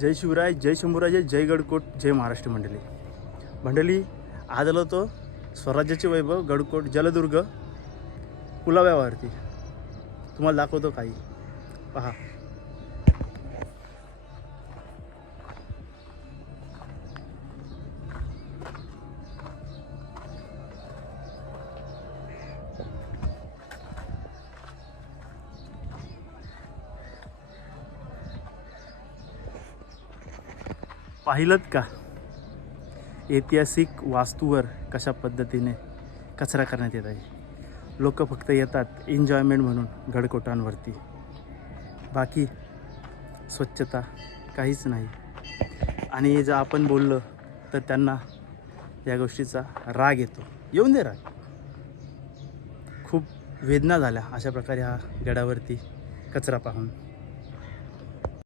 जय शिवराय, जय शंभूराजे, जय गडकोट, जय महाराष्ट्र मंडळी. आज आलो तो स्वराज्याचे वैभव गडकोट जलदुर्ग पुलाव्यावरती. तुम्हाला दाखवतो काही पहा. पाहिलंत का ऐतिहासिक वास्तूवर कशा पद्धतीने कचरा करण्यात येत आहे. लोक फक्त येतात एन्जॉयमेंट म्हणून गडकोटांवरती, बाकी स्वच्छता काहीच नाही. आणि जर आपण बोललं तर त्यांना या गोष्टीचा राग येतो. येऊन दे राग. खूप वेदना झाल्या अशा प्रकारे हा गडावरती कचरा पाहून.